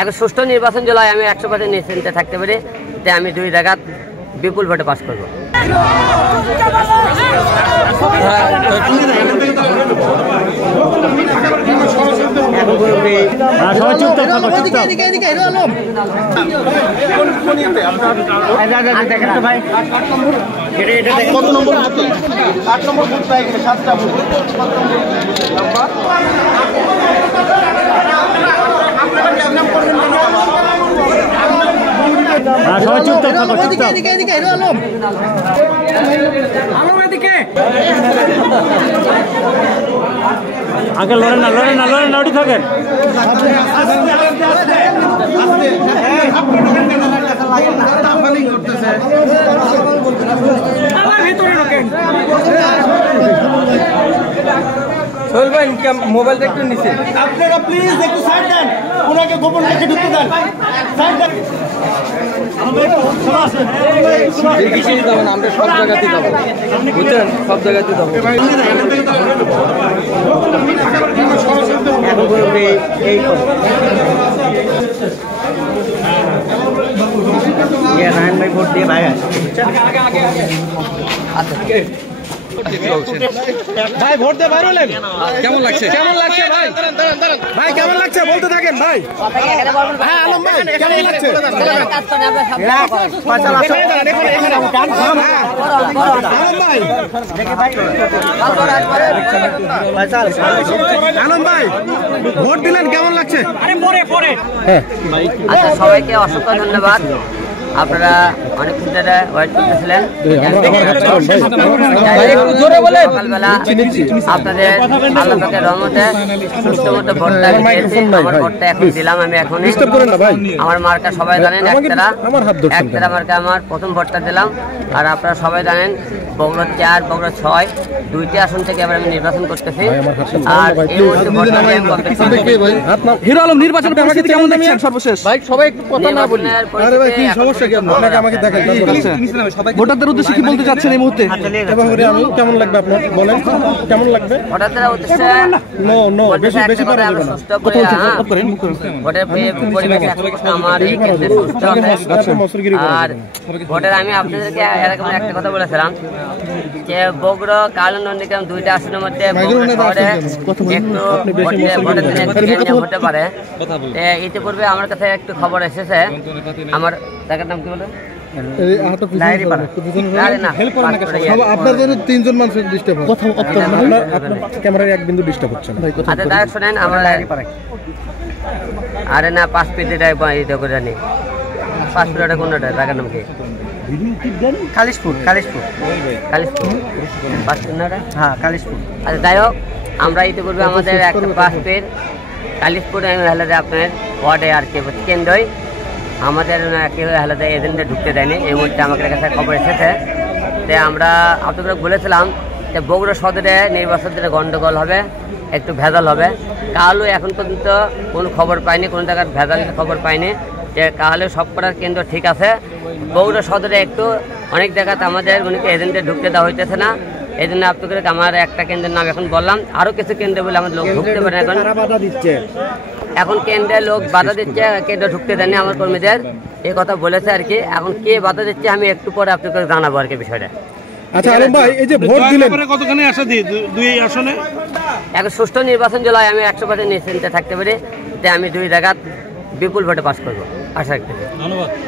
এখন সুষ্ঠু নির্বাচন জেলায় আমি 100% নিশ্চিন্তে থাকতে পারি যে আমি 2 জায়গা বিপুল ভোটে পাস করব। কত নম্বর? 8 নম্বর বুথ পাই গেছে, 7টা বুথ। সবাই চুপচাপ থাকো, চুপচাপ। আগে লড়েন না, লড়েন না, লড়েন না, ওটি থাকেন। মোবাইল একটু নিচে আপনারা প্লিজ একটু সাইড দেন, ওনাকে গোপন রেখে ঢুকতে দেন, সাইড দেন। আমরা সব জায়গাতেই যাবো, বুঝছেন, সব জায়গাতেই যাবো। রায়ন ভাই ভোট দিয়ে ভাই ভাই ভোট দিয়ে বাইরে হলেন, কেমন লাগছে? কেমন লাগছে ভাই? ভাই কেমন লাগছে বলতে থাকেন ভাই। হ্যাঁ আলম ভাই কেমন লাগছে? আলম ভাই ভোট দিলেন, কেমন লাগছে? আচ্ছা, সবাইকে অসংখ্য ধন্যবাদ। আপনারা অনেকক্ষণ ধরে ওয়েট করতেছিলেন। সকালবেলা আপনাদের আল্লাহ পাকের রহমতে সুস্থ মতো ভোটটা দিয়েছি। আমার ভোটটা এখন দিলাম আমি। এখন আমার মার্কা সবাই জানেন, একতারা মার্কা আমার প্রথম ভোটটা দিলাম। আর আপনারা সবাই জানেন বগুড়া 4, বগুড়া 6 2টি আসন থেকে আমি নির্বাচন করতেছি। আর এই মুহূর্তে ভোটটা হিরো আলম নির্বাচন পরিস্থিতি কেমন দেখছেন সর্বশেষ? ভাই সবাই একটু কথা না বলি। আরে ভাই কি সমস্যা কি আপনাকে আমাকে দেখাই। ভোটারদের উদ্দেশ্যে কি বলতে চাচ্ছেন এই মুহূর্তে? আমি কেমন লাগবে আপনার বলেন, কেমন লাগবে? ভোটারদের উদ্দেশ্যে নো বেশি বেশি পারে না। কথা করেন ভোটের পরিবেশ আমার এই কেন্দ্রে সুস্থ আছে। আর ভোটের আমি আপনাদেরকে এরকম একটা কথা বলেছিলাম যে বগুড়া কালো নন্দীগ্রাম 2টা আসনের মধ্যে বগুড়া শহরে একটু ভোটের দিনে হতে পারে। ইতিপূর্বে আমার কাছে একটু খবর এসেছে, আমার জায়গার নাম কি বলে আরে না 5 ফিট জানি 5 ফিট কোনটা জায়গার নাম কি? কালিশপুর। হ্যাঁ কালিশপুর। আচ্ছা যাই হোক, আমরা ইতিপূর্বে আমাদের একটা 5 ফিট কালিশপুরে আপনার ওয়ার্ডে আর কি কেন্দ্রই আমাদের আলাদা এজেন্টে ঢুকতে দেয়নি। এই মুহূর্তে আমাদের কাছে খবর এসেছে যে আমরা আপনাদের বলেছিলাম যে বগুড়া সদরে নির্বাচন দিনে গন্ডগোল হবে, একটু ভেজাল হবে। কালও এখন পর্যন্ত কোনো খবর পাইনি, কোনো জায়গার ভেজাল খবর পাইনি। যে কালও সব করার কেন্দ্র ঠিক আছে। বগুড়া সদরে একটু অনেক জায়গাতে আমাদের উনিকে এজেন্টে ঢুকতে দেওয়া হইতেছে না। এই জন্য আপনাদের আমার একটা কেন্দ্রের নাম এখন বললাম, আরও কিছু কেন্দ্রে বলে আমাদের লোক ঢুকতে পারে না। এখন কেন্দ্রে লোক বাধা দিচ্ছে, কেন্দ্র ঢুকতে দেয়নি আমার কর্মীদের, এই কথা বলেছে আর কি। এখন কে বাধা দিচ্ছে আমি একটু পরে আপনাকে জানাবো আর কি বিষয়টা। আচ্ছা আলম ভাই, এই যে ভোট দিলেন কতখানি আশা দিই 2 আসনে? এখন সুষ্ঠু নির্বাচন জেলায় আমি 100% নিশ্চিন্তে থাকতে পারি যে আমি 2 জায়গা বিপুল ভোটে পাস করবো, আশা রাখতেছি।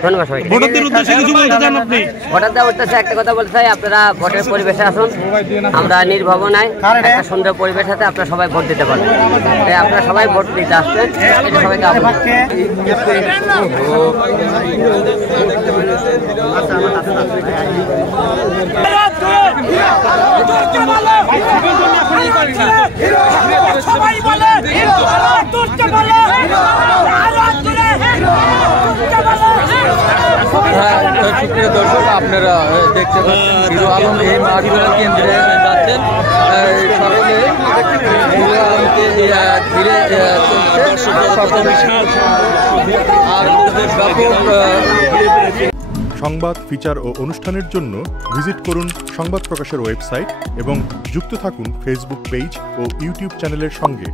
ধন্যবাদ সবাইকে। ভোটারদের উদ্দেশ্যে কিছু বলতে চান আপনি? ভোটারদের উদ্দেশ্যে একটা কথা বলতে চাই, আপনারা ভোটের পরিবেশে আসুন। আমরা নির্ভাবনায় একটা সুন্দর পরিবেশ আছে, আপনারা সবাই ভোট দিতে পারবেন। তাই আপনারা সবাই ভোট দিতে আসবেন, এটা সবাইকে আহ্বান। সুপ্রিয় দর্শক, আপনারা দেখতে পাচ্ছেন হিরো আলম এই মাঠগুলো কেন্দ্রে যাচ্ছেন। সকলে হিরো আলমকে ঘিরে সংবাদ, ফিচার ও অনুষ্ঠানের জন্য ভিজিট করুন সংবাদ প্রকাশের ওয়েবসাইট এবং যুক্ত থাকুন ফেসবুক পেজ ও ইউটিউব চ্যানেলের সঙ্গে।